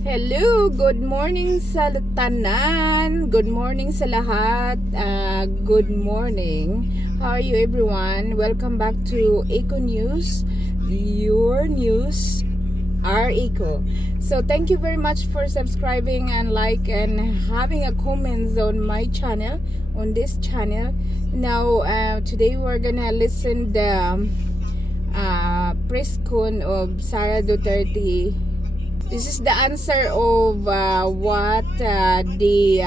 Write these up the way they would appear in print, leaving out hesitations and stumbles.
Hello, good morning sa tanan. Good morning sa lahat. Good morning. How are you everyone? Welcome back to Eco News. Your news, our Eco. So thank you very much for subscribing and like and having a comments on my channel, on this channel. Now, today we're gonna listen the press con of Sara Duterte. This is the answer of what the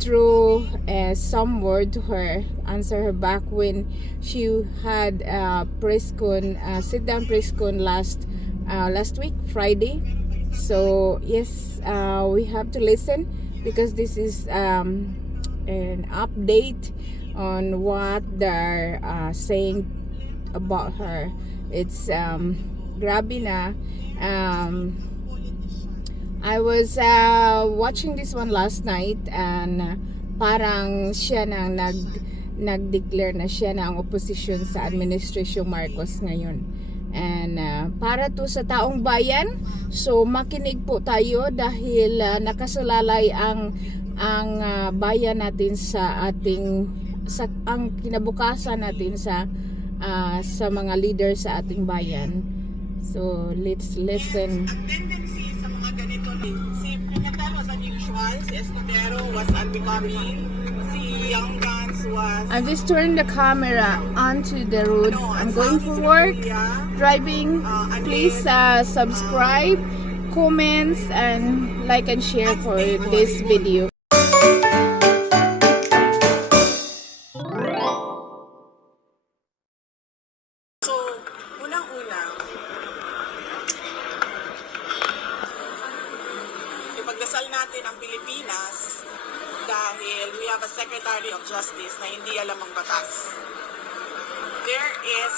through some word to her, answer her back when she had press con, sit down press con last week Friday. So yes, we have to listen because this is an update on what they're saying about her. It's grabe na. I was watching this one last night and parang siya nang nag-declare na siya na ang oposisyon sa Administrasyon Marcos ngayon. And para to sa taong bayan, so makinig po tayo dahil nakasalalay ang bayan natin sa ating ang kinabukasan natin sa mga leader sa ating bayan. So let's listen. Si Pimentel was unusual, si Escudero was unbecoming, si Young Guns was... I just turned the camera onto the road. I'm going for work, driving. Please subscribe, comments, and like and share for this video. So, unang-una, ipagdasal natin ang Pilipinas dahil we have a Secretary of Justice na hindi alam ang batas. There is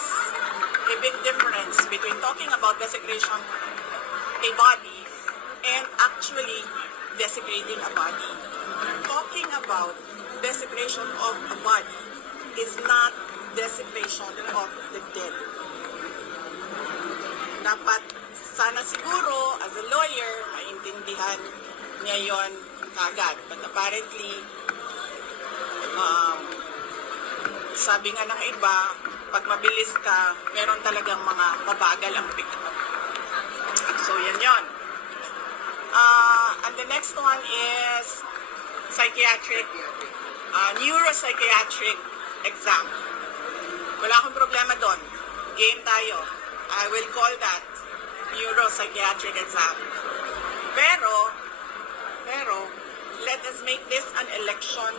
a big difference between talking about desecration a body and actually desecrating a body. Talking about desecration of a body is not desecration of the dead. Dapat sana siguro as a lawyer maintindihan niya yon kagad. But apparently sabi nga ng iba, pag mabilis ka, meron talagang mga mabagal ang pick up. So yan yon. And the next one is psychiatric, neuropsychiatric exam. Wala akong problema doon. Game tayo. I will call that neuropsychiatric exam. Pero, let us make this an election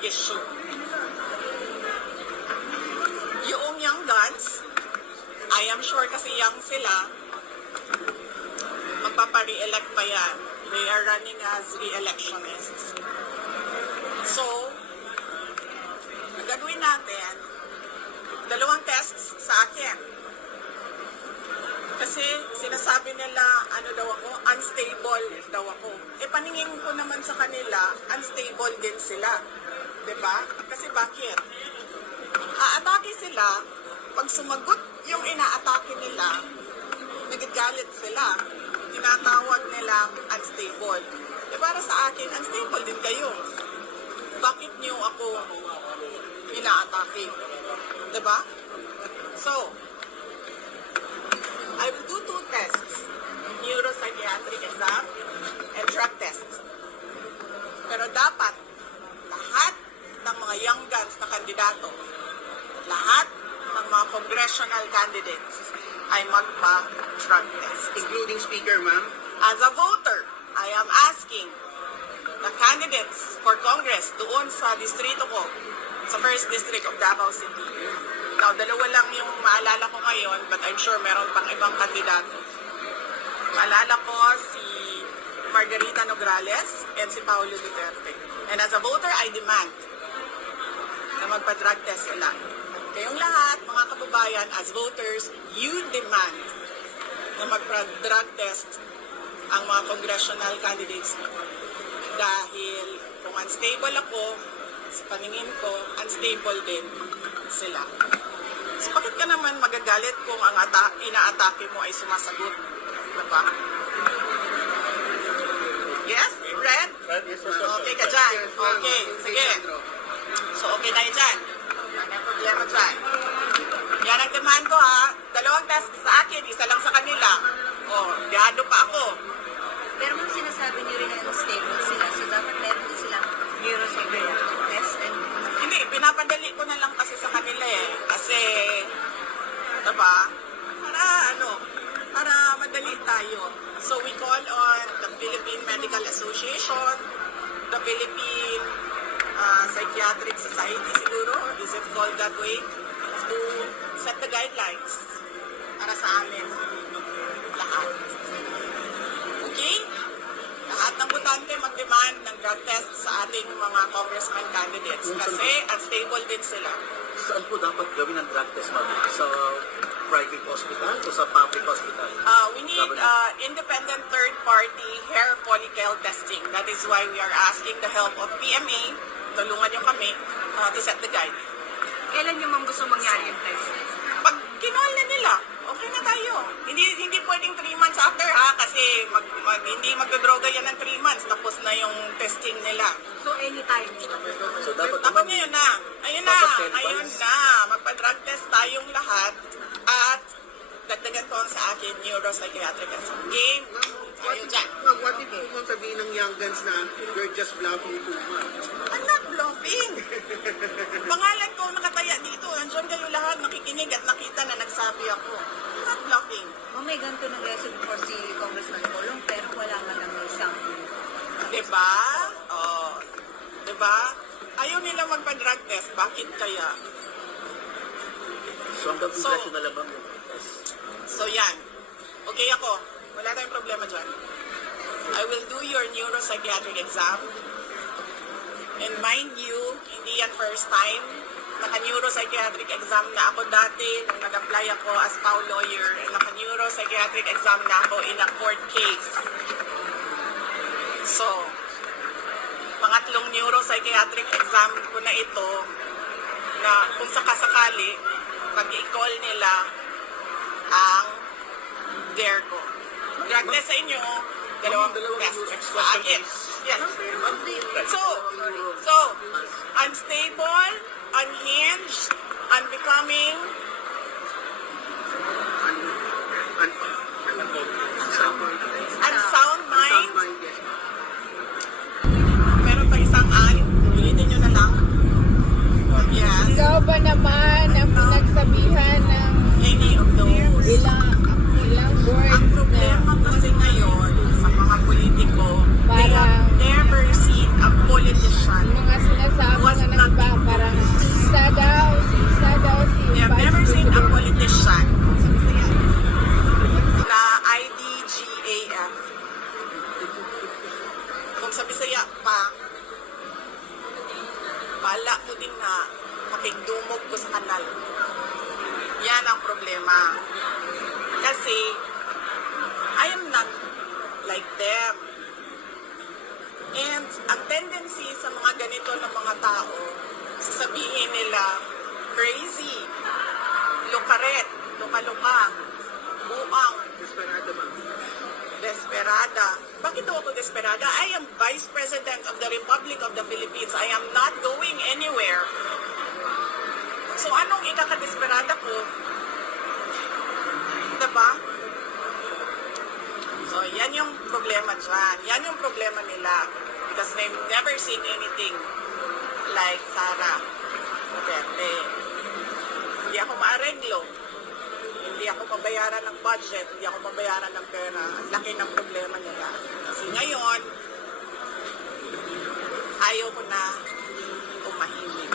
issue. Yung Young Guns, I am sure kasi young sila, magpapa-re-elect pa yan. They are running as re-electionists. So, ang gagawin natin, dalawang tests sa akin. Kasi sinasabi nila, ano daw ako, unstable daw ako. Paningin ko naman sa kanila, unstable din sila. Diba? Kasi bakit? Aatake sila, pag sumagot yung inaatake nila, nagagalit sila. Tinatawag nilang unstable. Para sa akin, unstable din kayo. Bakit niyo ako inaatake? Diba? So, I will do 2 tests. Neuropsychiatric exam and drug test. Pero dapat, lahat ng mga Young Guns na kandidato, lahat ng mga congressional candidates ay magpa-drug test. Including speaker, ma'am? As a voter, I am asking the candidates for Congress doon sa distrito ko, sa 1st District of Davao City. Now, dalawa lang yung maalala ko ngayon, but I'm sure meron pang ibang kandidato. Maalala ko si Margarita Nograles and si Paulo Duterte. And as a voter, I demand na magpa-drug test sila. Kayong lahat, mga kababayan, as voters, you demand na magpa-drug test ang mga congressional candidates mo. Dahil kung unstable ako, sa paningin ko, unstable din sila. So, bakit ka naman magagalit kung ang inaatake mo ay sumasagot? Diba? Okay ka dyan? Okay, sige. So, okay tayo dyan. Ano ang problema dyan? Yan ang demand ko ha. 2 test sa akin, isa lang sa kanila. O, biyado pa ako. Pero kung sinasabi niyo rin na stable sila, so dapat meron din silang neuropsychiatric test and Hindi, pinapadali ko na lang kasi sa kanila eh. Kasi, diba? Para madali tayo. So we call on the Philippine Medical Association, the Philippine Psychiatric Society siguro, is it called that way? To set the guidelines para sa amin. Lahat. Okay? Lahat ng butante mag-demand ng drug test sa ating mga congressman candidates kasi unstable din sila. Saan po dapat gawin ang drug test, ma'am? Sa private hospital o sa public hospital? We need independent third-party hair follicle testing. That is why we are asking the help of PMA. Tulungan niyo kami to set the guide. kailan yung gusto mangyari yung test? Pag kinol na nila, okay na tayo. Hindi pwedeng 3 months after ha, kasi hindi magdodroga yan ng 3 months, tapos na yung testing nila. So anytime. So dapat Dapat ngayon na. Ayun na. Dapat 10 Ayun months. na. Magpa-drug test tayong lahat. At dagdagan ko ang sa akin neuropsychiatric game. Ayun dyan. What if kung sabihin ng young guns na you're just bluffing too much? I'm not bluffing. Pangalan ko nakataya dito. Andiyan kayo lahat nakikinig at nakita na nagsabi ako. I'm not bluffing. May ganito na resin for si Congressman Colong pero wala nga lang may sample. Diba? Oh. Diba? Ayaw nila magpa-drug test. Bakit kaya? So hanggang impression na lang, ma'am. So yan. Okay ako. Wala tayong problema dyan. I will do your neuropsychiatric exam. And mind you, hindi yan first time. Naka-neuropsychiatric exam na ako dati nung nag-apply ako as PAW lawyer. Naka-neuropsychiatric exam na ako in a court case. So, pangatlong neuropsychiatric exam ko na ito na kung sakasakali, pag-i-call nila ang dare ko. Drug test sa inyo, dalawang test sa akin. Yes. So, I'm stable, unhinged, unbecoming, unsound mind. Meron pa isang ulitin nyo na lang. Yes. Ikaw ba naman ang pinagsabihan ng Any of those. ilang words Ang na problema kasi ngayon sa mga politiko, they Parang- have never seen a politician. mga sinasabi Was na ng iba, parang sisa daw si They have never Vice seen a President. politician na IDGAF. Kung sa Bisaya pa, bala ko din na makigdumog ko sa kanal. Yan ang problema. Kasi, I am not like them. And ang tendency sa mga ganito na mga tao, sasabihin nila, crazy, lukaret, luka-luka, buang, desperada. Bakit daw ako desperada? I am Vice President of the Republic of the Philippines. I am not going anywhere. So anong ikakadesperada ko? Diba? So yan yung problema dyan. Yan yung problema nila. Because they've never seen anything like Sara Duterte. Hindi ako maareglo. Hindi ako mabayaran ng budget. Hindi ako mabayaran ng pera. Ang laki ng problema nila. Kasi ngayon, ayaw ko na umahimik.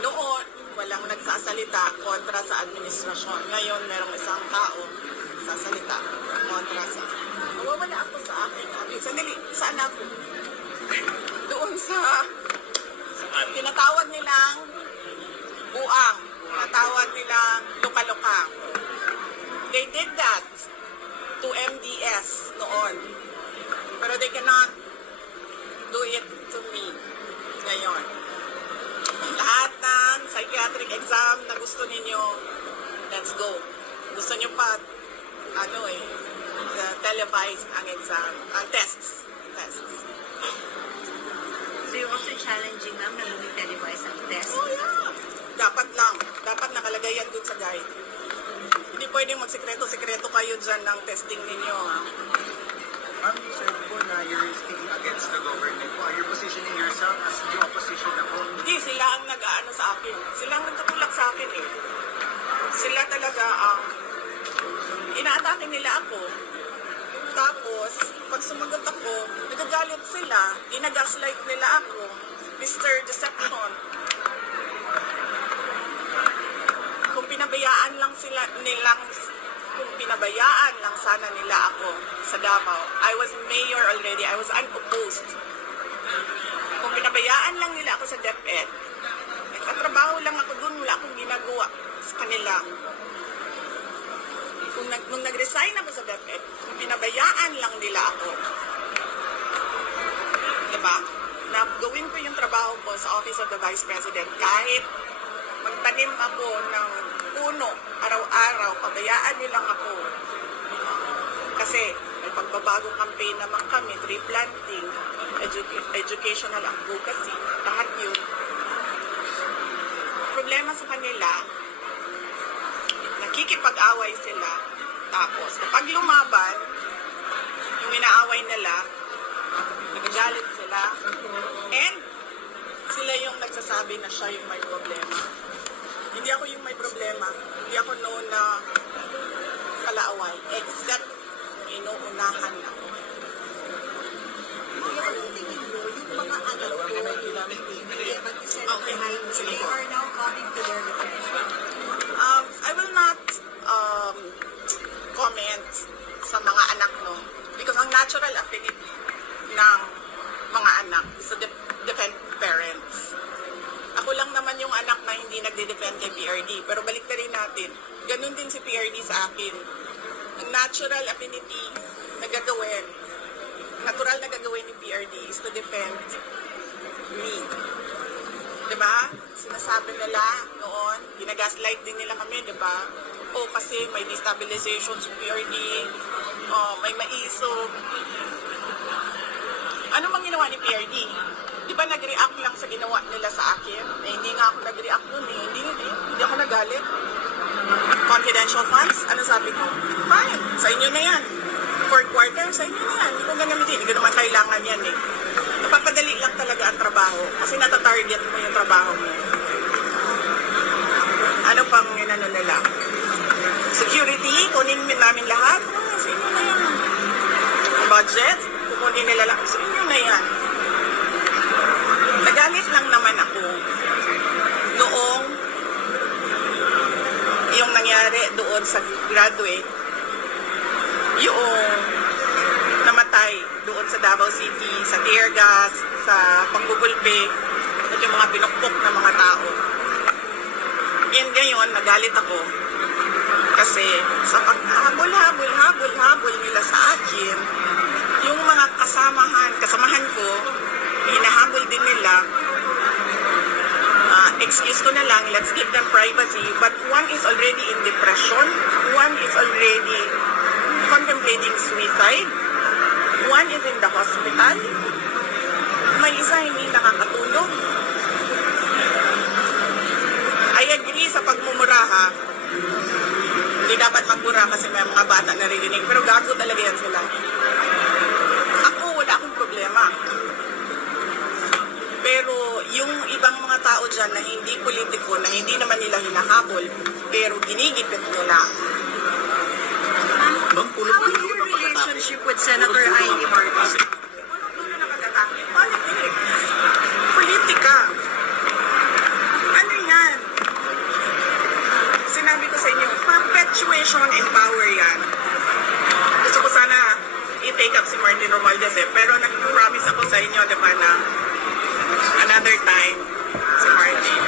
Noon, walang nagsasalita kontra sa administrasyon. Ngayon, merong isang tao sasalita kontra sa... Nawawala ako sa akin. Sandali, saan ako? Doon sa... Tinatawag nilang buang. Tinatawag nilang luka-luka. They did that to MDS noon. Pero they cannot do it to me ngayon. Lahat ng psychiatric exam na gusto ninyo, let's go. Gusto nyo pa, televised ang exam, ang tests. tests. So you're also challenging, ma'am, na televised ang test? Oh, yeah. Dapat lang. Dapat nakalagay yan dun sa guide. Hindi pwedeng magsekreto-sekreto kayo dyan ng testing ninyo. Ha? Ma'am, you said po na you're speaking against the government po. Are you positioning yourself as the opposition na po? Hindi, sila ang nag-aano sa akin. Sila ang nagtutulak sa akin eh. Sila talaga ang inaatake nila ako. Tapos, pag sumagot ako, nagagalit sila, ginagaslight nila ako. Mr. Deception. Kung pinabayaan lang sana nila ako sa Davao. I was mayor already. I was unopposed. Kung pinabayaan lang nila ako sa DepEd, nagtatrabaho lang ako dun, wala akong ginagawa sa kanila. Nung nag-resign ako sa DepEd, kung pinabayaan lang nila ako, diba? Na gawin ko yung trabaho ko sa Office of the Vice President, kahit magtanim ako ng puno araw-araw, pabayaan nilang ako. Kasi may pagbabagong campaign naman kami, tree planting, educational advocacy, lahat yun. Problema sa kanila, nakikipag-away sila, tapos kapag lumaban, yung inaaway nila, nagagalit sila, and sila yung nagsasabi na siya yung may problema. Hindi ako yung may problema. Hindi ako known na kalaaway, except inuunahan ako. Ano yung tingin mo, yung mga anak ko, Okay, sige they po. are now coming to their defense? I will not comment sa mga anak, no? Because ang natural affinity ng mga anak is to defend parents. Ako lang naman yung anak na hindi nagde-defend kay PRD. Pero balik na rin natin, ganun din si PRD sa akin. Ang natural affinity na gagawin, natural na gagawin ni PRD is to defend me. Diba? Sinasabi nila noon, ginagaslight din nila kami, diba? O kasi may destabilization sa PRD, may maisog. Ano mang ginawa ni PRD? Di ba nag-react lang sa ginawa nila sa akin? Eh, hindi nga ako nag-react nun eh. Hindi ako nagalit. Confidential funds? Ano sabi ko? Fine, sa inyo na yan. Fourth quarter, sa inyo na yan. Hindi ko gagamitin. Hindi ko naman kailangan yan eh. Napapadali lang talaga ang trabaho. Kasi natatarget mo yung trabaho mo. Ano pang inano nila? Security, kunin namin lahat. Sa inyo na yan. Budget, kukunin nila lang. Sa inyo na yan. Nagalit lang naman ako noong yung nangyari doon sa graduate, yung namatay doon sa Davao City, sa tear gas, sa panggugulpi, at yung mga pinukpok na mga tao. And ngayon, nagalit ako kasi sa paghabol-habol nila sa akin, yung mga kasamahan ko, hinahabol din nila, excuse ko na lang, let's give them privacy, but one is already in depression, one is already contemplating suicide, one is in the hospital, may isa hindi nakakatulog. I agree sa pagmumura ha, hindi dapat magmura kasi may mga bata naririnig, pero gago talaga yan sila. Ako, wala akong problema. Pero yung ibang mga tao dyan na hindi politiko, na hindi naman nila hinahabol, pero ginigipit nila. How is your relationship with Senator Amy Marcos? Walang dulo na pagkatake. Politics. Politika. Ano yan? Sinabi ko sa inyo, perpetuation in power yan. Gusto ko sana i-take up si Martin Romualdez pero nag-promise ako sa inyo, di ba, na another time, si Martin.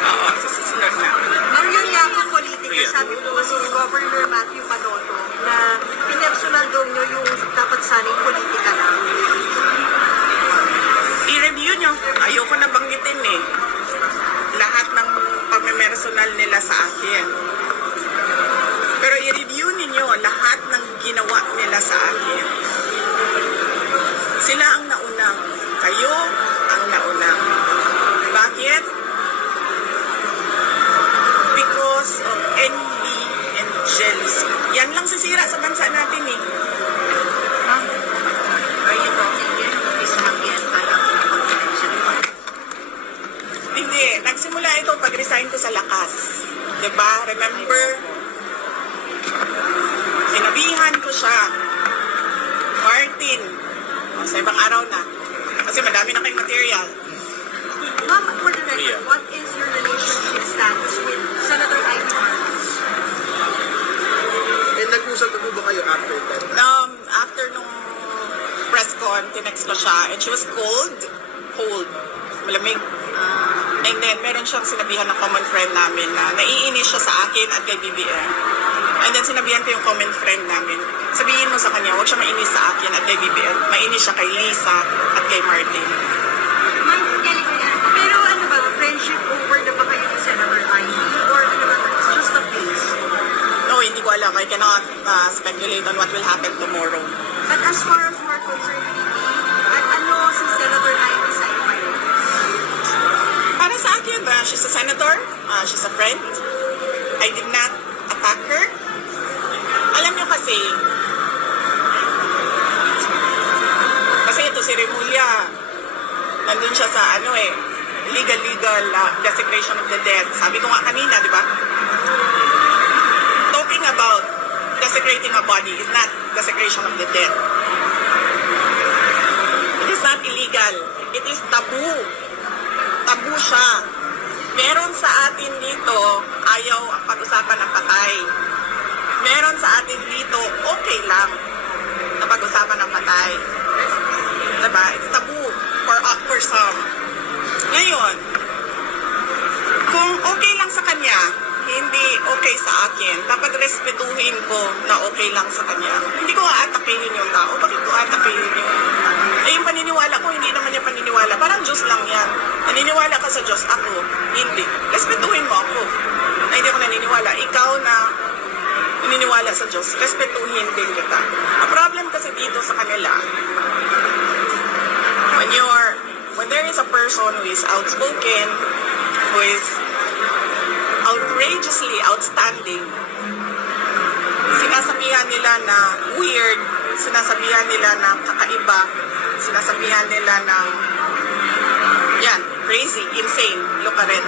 Oo, sa susunod na. Ma'am, yun nga po politika. Sabi po kasi ni Governor Matthew Manoto na pinersonal daw nyo yung dapat sanay politika lang. I-review nyo. Ayoko na banggitin eh. Lahat ng pamimersonal nila sa akin. Pero i-review ninyo lahat ng ginawa nila sa akin. Sila ang remember, sinabihan ko siya, Martin, sa ibang araw na, kasi madami na kayong material. Ma'am, for the record, what is your relationship status with Senator Ivy Marcos? And nag-usap na po ba kayo after that? After nung press con, tinext ko siya, and she was cold, malamig. And then, meron siyang sinabihan ng common friend namin na naiinis siya sa akin at kay BBM. And then, sinabihan ko yung common friend namin, sabihin mo sa kanya, huwag siya mainis sa akin at kay BBM. Mainis siya kay Lisa at kay Martin. Ma'am, pero ano ba, friendship over na ba kayo ni Senator Ivy? Or ano ba, it's just a place? No, hindi ko alam. I cannot speculate on what will happen tomorrow. But as far as we're concerned, at ano si Senator Ivy sa iyo ngayon? Para sa akin, she's a senator, she's a friend. I did not attack her. Alam niyo kasi ito si Remulla, nandun siya sa legal desecration of the dead. Sabi ko nga kanina, di ba? Talking about desecrating a body is not desecration of the dead. It is not illegal. It is taboo. Taboo siya. Meron sa atin dito, ayaw ang pag-usapan ng patay. Meron sa atin dito, okay lang na pag-usapan ng patay. Diba? It's taboo for some. Ngayon, kung okay lang sa kanya, hindi okay sa akin, dapat respetuhin ko na okay lang sa kanya. Hindi ko aatakihin yung tao. Bakit ko aatakihin yun? Yung paniniwala ko, hindi naman niya paniniwala. Parang Diyos lang yan. Naniniwala ka sa Diyos, ako. Hindi. Respetuhin mo ako. Na hindi ako naniniwala. Ikaw na naniniwala sa Diyos, respetuhin din kita. Ang problem kasi dito sa kanila, when there is a person who is outspoken, who is outrageously outstanding, sinasabihan nila na weird, sinasabihan nila na kakaiba, sinasabihan nila ng crazy, insane, lukaret.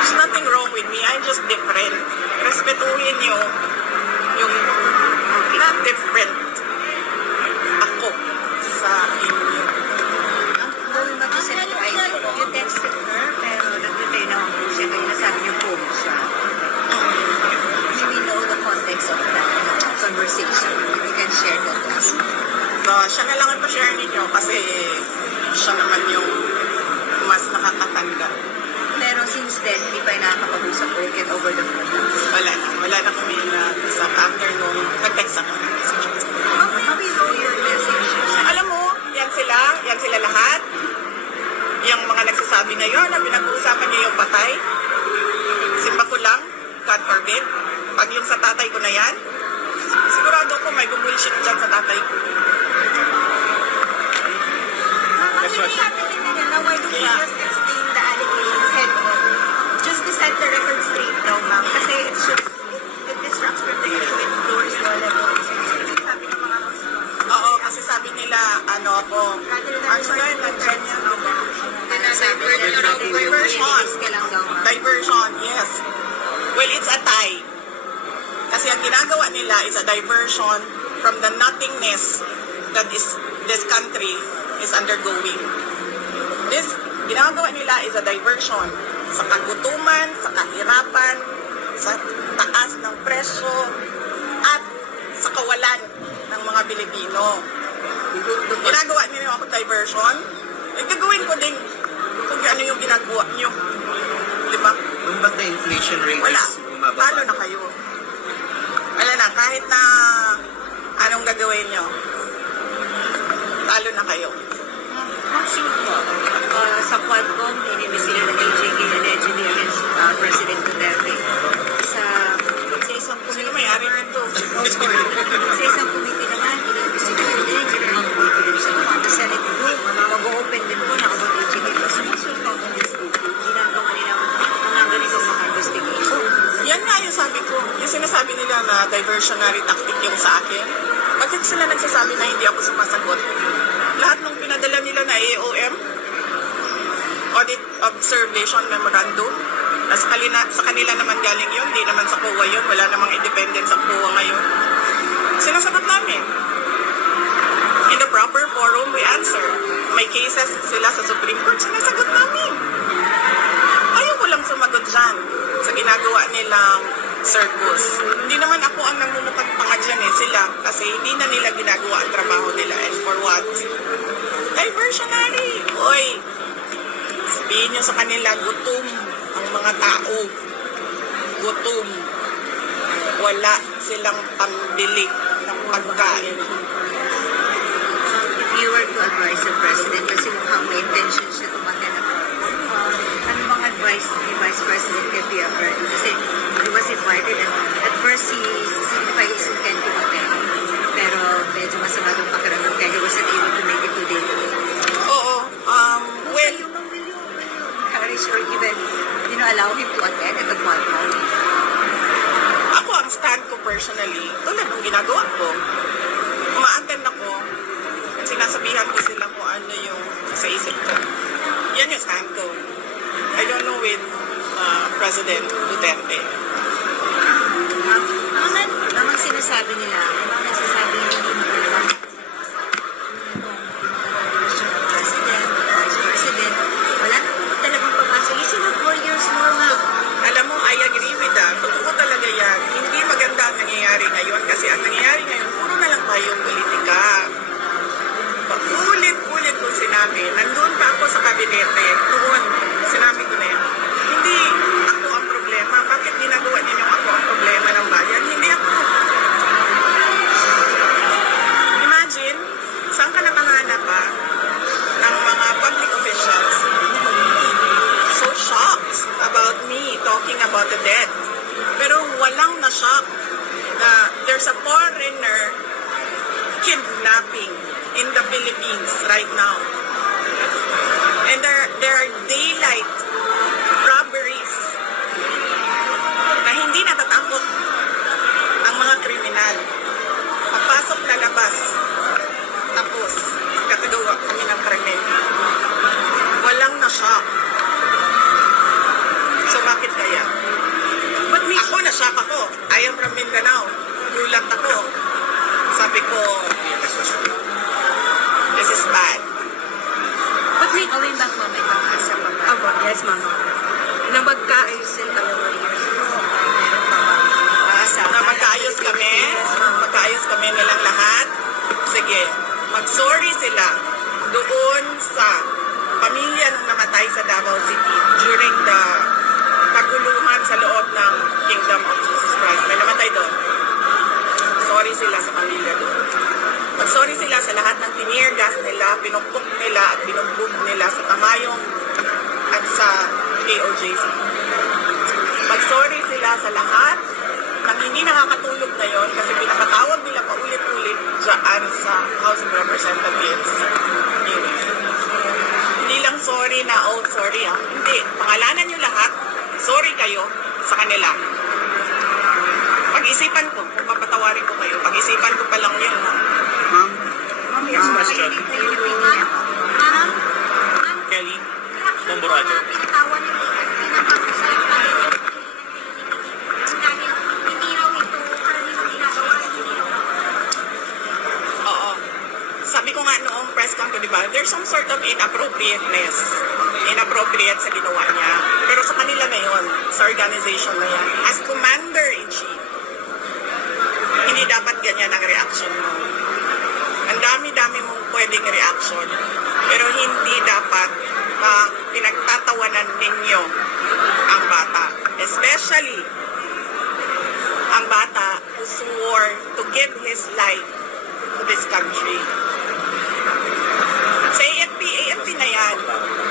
There's nothing wrong with me, I'm just different. Respetuhin nyo yung not different ako sa inyo. Going back to Senator Ivy, you texted her, pero nag-reply naman po siya, kaya nasabi niyo po siya. Do we know the context of that conversation? You can share that with us. So, siya na lang ipashare ninyo kasi siya naman yung mas nakakatanda. Pero since then, hindi pa nakakapag-usap or get over the phone. Wala na kami sa afternoon. Nag-text ako ng messages. How we know your message? Alam mo, yan sila lahat. Yung mga nagsasabi ngayon na pinag-uusapan niyo yung patay. Simba ko lang, God forbid. Pag yung sa tatay ko na yan, sigurado ko may bubullshit dyan sa tatay ko. Why don't you just explain the allegations head on? Just to set the record straight daw, ma'am. Kasi it distracts from the issue. It lowers the level. Kasi sabi ng mga Oo, kasi sabi nila, ako, Arsenal, nandyan yan. Diversion, yes. Well, it's a tie. Kasi ang ginagawa nila is a diversion from the nothingness that this country is undergoing. This ginagawa nila is a diversion sa kagutuman, sa kahirapan, sa taas ng presyo, at sa kawalan ng mga Pilipino. Ginagawa nila ako diversion, gagawin ko din kung ano yung ginagawa nyo. Diba? Yung ba't na inflation rate Wala. is bumababa? Talo na kayo. Wala na, kahit na anong gagawin nyo, talo na kayo. Sa Quadcom, inimis sila ng AJK allegedly against President Duterte. Sa isang Sino committee, may-ari nito? sa isang committee naman, inimis sila din ng committee sa Senate group. Mag-open din po na about AJK. So, what's your thought on this group? Ginagawa nila mga ganitong mga investigation. Yan nga yung sabi ko. Yung sinasabi nila na diversionary tactic yung sa akin. Bakit sila nagsasabi na hindi ako sumasagot? Lahat nung pinadala nila na AOM, Audit Observation Memorandum, Sa kanila naman galing yun, di naman sa COA yun. Wala namang independent sa COA ngayon. Sinasagot namin. In the proper forum, we answer. May cases sila sa Supreme Court, sinasagot namin. Ayaw ko lang sumagot dyan sa ginagawa nilang circus. Hindi naman ako ang namumukang tanga dyan sila kasi hindi na nila ginagawa ang trabaho nila. And for what? Diversionary. Oy, sabihin nyo sa kanila, gutom ang mga tao. Gutom. Wala silang pambili ng pagkain. If you were to advise the President, kasi mukhang may intention siya tumakin ako, ano bang advice ni Vice President kay Pia Verde? Kasi he was invited and at first he signified his intent to attend. Pero medyo masama yung pakiramdam kaya he wasn't able to make it today. Oo. Well, Will you encourage or even, allow him to attend at the Quadcom? ako ang stand ko personally, tulad ng ginagawa ko, uma-attend ako at sinasabihan ko sila kung ano yung sa isip ko. Yan yung stand ko. I don't know with President Duterte. Namang sinasabi nila, hindi mo talaga President, Vice President, wala talagang pag-asa. You still have 4 years more nga. Alam mo, I agree with that. Totoo talaga yan. Hindi maganda ang nangyayari ngayon kasi ang nangyayari ngayon, puro na lang tayong politika. Ulit-ulit kong sinabi, nandun pa ako sa kabinete, noon, sinabi ko na yan, hindi ako ang problema. Bakit ginagawa ninyo ako ang problema ng bayan? Hindi ako. Imagine, saan ka nakahanap pa ng mga public officials so shocked about me talking about the dead. Pero walang na-shock na there's a foreigner kidnapping in the Philippines right now. And there are daylight robberies na hindi natatakot ang mga kriminal. Papasok na labas. Tapos, magkakagawa kami ng krimen. Walang na-shock. So, bakit kaya? Ako, na-shock ako. I am from Mindanao. Gulat ako. Sabi ko, this is bad. But may going back, ma'am, may pag-asa pa ba? Ako, yes, ma'am. Na magkaayos Still pa 4 years more. Meron pa ba pag-asa? na magkaayos kami. Magkaayos kami nilang lahat. Sige, mag-sorry sila doon sa pamilya nung namatay sa Davao City during the kaguluhan sa loob ng Kingdom of Jesus Christ. May namatay doon. Sorry sila sa pamilya doon. Mag-sorry sila sa lahat ng tear gas nila, pinupok nila at binugbog nila sa Tamayong at sa KOJC. Mag-sorry sila sa lahat ng hindi nakakatulog ngayon kasi pinakatawag nila paulit-ulit dyan sa House of Representatives. Hindi lang sorry na, oh sorry ah. Hindi, pangalanan nyo lahat, sorry kayo sa kanila. Pag-isipan ko, kung papatawarin ko kayo, pag-isipan ko pa lang yun. Ma'am, Yes, question. Kelly, Bomborajo. Pinatawan niyo pinapag-usapan dahil hindi raw ito karaniwang ginagawa. Oo. Sabi ko nga noong press con ko, di ba, there's some sort of inappropriateness. Inappropriate sa ginawa niya. Pero sa kanila na yun, sa organization na yan, as commander-in-chief, hindi dapat ganyan ang reaction mo. Ang dami-dami mong pwedeng reaction, pero hindi dapat pinagtatawanan ninyo ang bata. Especially, ang bata who swore to give his life to this country. Sa AFP na yan.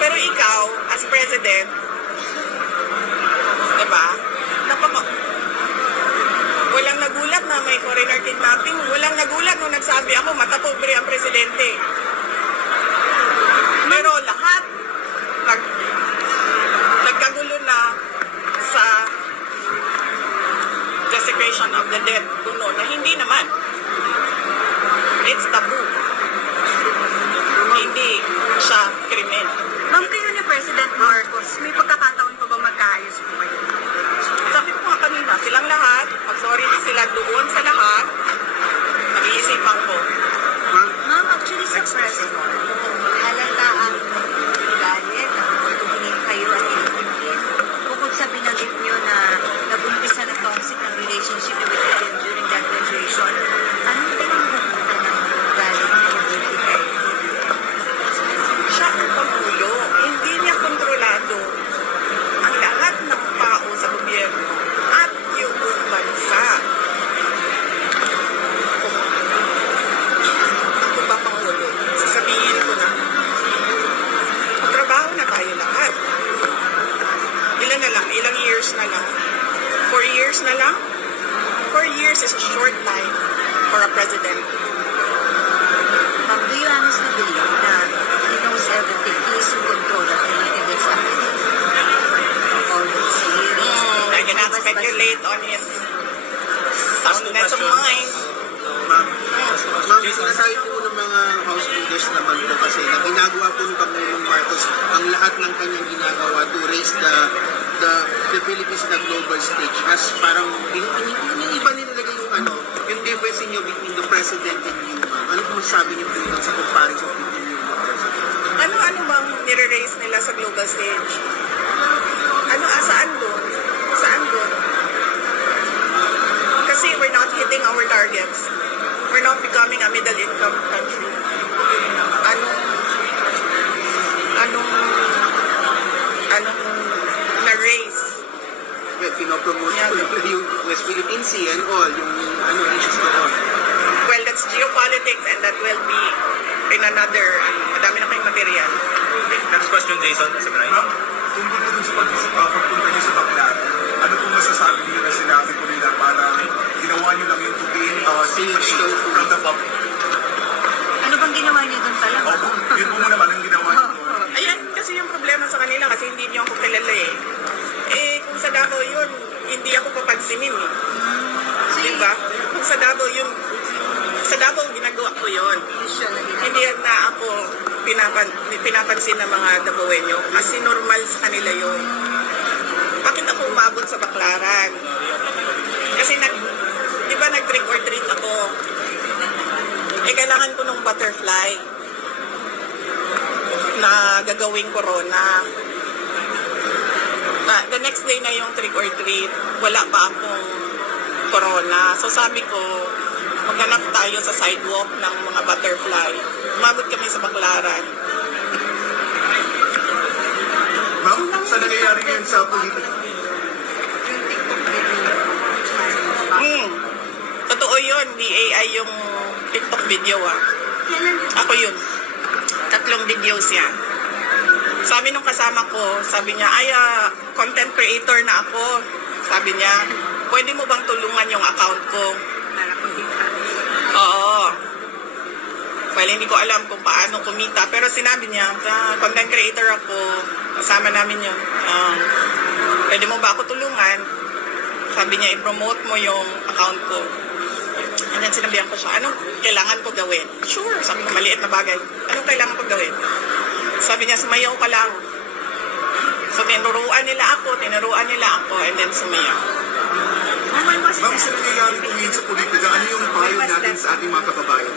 Pero ikaw, as president, diba? Walang nagulat na may foreigner kidnapping. Walang nagulat nung nagsabi ako, matapobre ang presidente. Pero lahat, nagkagulo na sa desecration of the dead kuno na hindi naman. It's taboo. Hindi siya krimen. Ma'am, kayo ni President Marcos, may pagkakataon pa ba magkaayos po kayo? mensahe po ng mga House leaders naman po kasi na ginagawa po ni Pangulong Marcos ang lahat ng kanyang ginagawa to raise the Philippines na global stage as parang iba nilalagay yung yung difference niyo between the President and you, ma'am. Ano po masasabi niyo po dun sa comparison between you and the President? Ano bang nire-raise nila sa global stage? Saan doon? Saan doon? Kasi we're not hitting our targets. We're not becoming a middle income country. Anong na-raise? Well, pinopromote po yung West Philippine Sea and all, yung issues na all. Well, that's geopolitics and that will be in another, madami na kayong material. Next question, Jason. Samurai. Ma'am, tungkol po dun sa pagpunta niyo sa Baclaran, ano pong masasabi niyo na sinabi ko nila para ginawa niyo lang yung to gain sympathy from the public? Ano bang ginawa niyo doon pala? Opo, yun po muna ba ang ginawa niyo? Ayan, kasi yung problema sa kanila kasi hindi niyo ako kilala eh. Kung sa Davao yun, hindi ako papansinin eh. Diba? Kung sa Davao yun, sa Davao ginagawa ko yun. Usual na ginagawa. Hindi na ako pinapansin ng mga Davaoenyo kasi normal sa kanila yun. Bakit ako umabot sa Baclaran? Kasi di ba nag-trick or treat ako? Kailangan ko nung butterfly na gagawing corona. The next day na yung trick or treat, wala pa akong corona. So sabi ko, maghanap tayo sa sidewalk ng mga butterfly. Umabot kami sa Baclaran. Ma'am, sa nangyayari ngayon sa politika? Yung TikTok video. Totoo yun, di AI yung TikTok video Ako yun. 3 videos yan. Sabi nung kasama ko, sabi niya, content creator na ako. Sabi niya, pwede mo bang tulungan yung account ko? Para kumita. Oo. Well, hindi ko alam kung paano kumita. Pero sinabi niya, content creator ako. Kasama namin yun. Pwede mo ba ako tulungan? Sabi niya, i-promote mo yung account ko. And then sinabihan ko siya, anong kailangan ko gawin? Sure, sabi ko, maliit na bagay. Anong kailangan ko gawin? Sabi niya, sumayaw ka lang. So, tinuruan nila ako, and then sumayaw. Ma'am, sa nangyayari po ngayon sa politika, ano yung payo natin sa ating mga kababayan?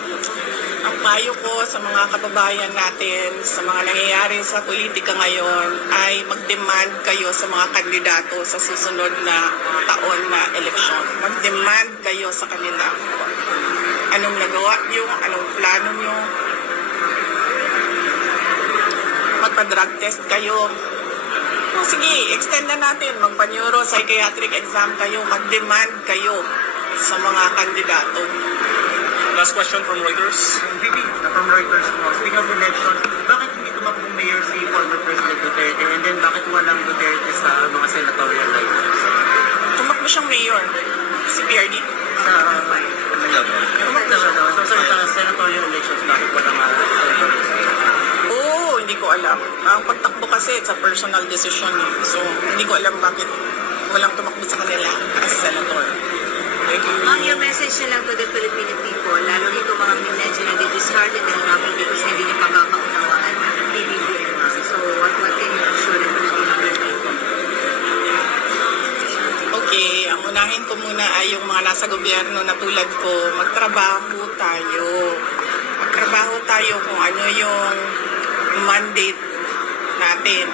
Ang payo ko sa mga kababayan natin, sa mga nangyayari sa politika ngayon, ay mag-demand kayo sa mga kandidato sa susunod na taon na eleksyon. Mag-demand kayo sa kanila. Anong nagawa nyo? Anong plano nyo? Magpa-drug test kayo. Sige, extend na natin. Magpa-neuro, psychiatric exam kayo. Mag-demand kayo sa mga kandidato. Last question from Reuters. VP, from Reuters po. Speaking of elections, bakit hindi tumakbong mayor si former President Duterte and then bakit walang Duterte sa mga senatorial elections? Tumakbo siyang mayor. Si PRD. Sa fight. Sa senatorial elections, bakit walang Oo, hindi ko alam. Ang pagtakbo kasi, it's a personal decision. So, hindi ko alam bakit walang tumakbo sa kanila as senator. Ma'am, your message na lang to the Filipino people, lalo nito mga medyo na disheartened and happy because hindi niyo pagkakaunawaan PBBM, ma'am. So, what can you assure the Filipino people? Okay, ang unahin ko muna ay yung mga nasa gobyerno na tulad ko, magtrabaho tayo. Magtrabaho tayo kung ano yung mandate natin.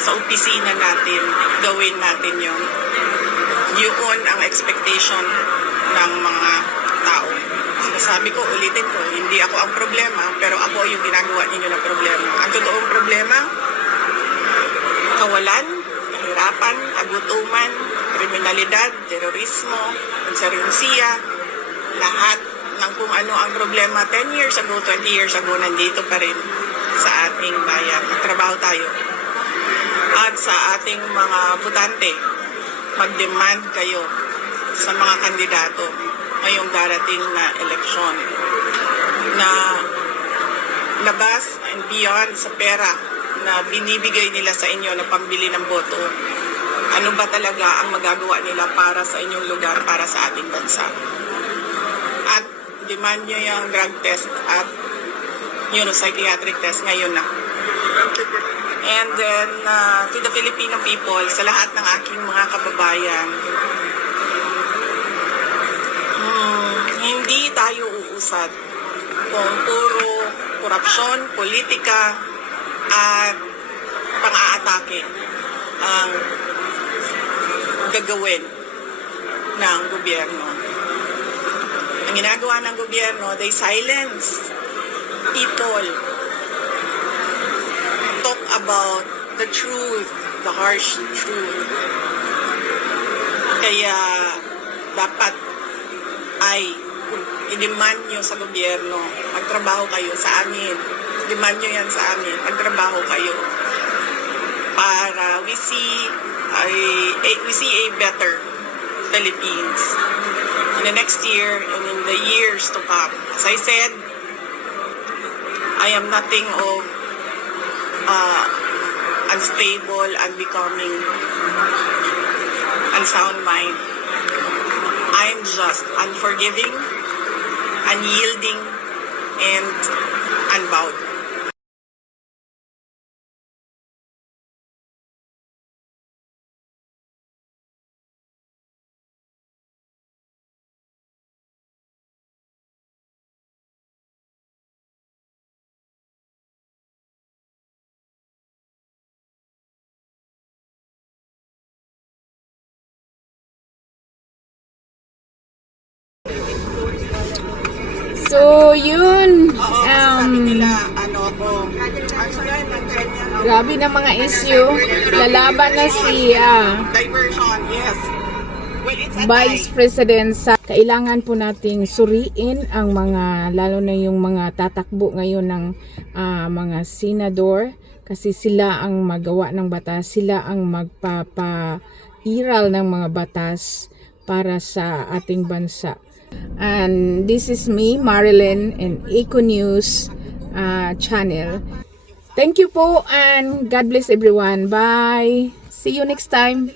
Sa opisina natin, gawin natin yun. Yun ang expectation ng mga tao. Sinasabi ko, ulitin ko, hindi ako ang problema, pero ako yung ginagawa ninyo ng problema. Ang totoong problema, kawalan, kahirapan, kagutuman, kriminalidad, terorismo, insurgensiya, lahat ng kung ano ang problema 10 years ago, 20 years ago, nandito pa rin sa ating bayan. Magtrabaho tayo. At sa ating mga butante, mag-demand kayo sa mga kandidato ngayong darating na eleksyon na labas and beyond sa pera na binibigay nila sa inyo na pambili ng boto. Ano ba talaga ang magagawa nila para sa inyong lugar, para sa ating bansa? At i-demand nyo yung drug test at neuropsychiatric test ngayon na. And then, to the Filipino people, sa lahat ng aking mga kababayan, hindi tayo uusad kung puro korupsyon, politika, at pang-aatake ang gagawin ng gobyerno. Ang ginagawa ng gobyerno, they silence people, talk about the truth, the harsh truth. Kaya dapat ay i-demand nyo sa gobyerno, magtrabaho kayo sa amin. Demand nyo yan sa amin, magtrabaho kayo. Para we see a better Philippines in the next year and in the years to come. As I said, I am nothing of unstable, unbecoming, unsound mind. I am just unforgiving, unyielding, and unbowed. So, yun. Sabi nila, ano ako, Grabe na mga issue. Lalaban na si diversion, yes. Well, it's a Vice President. Kailangan po nating suriin ang mga, lalo na yung mga tatakbo ngayon ng mga senador, kasi sila ang magawa ng batas, sila ang magpapairal ng mga batas para sa ating bansa. And this is me, Marilyn, and Eco News channel. Thank you po and God bless everyone. Bye. See you next time.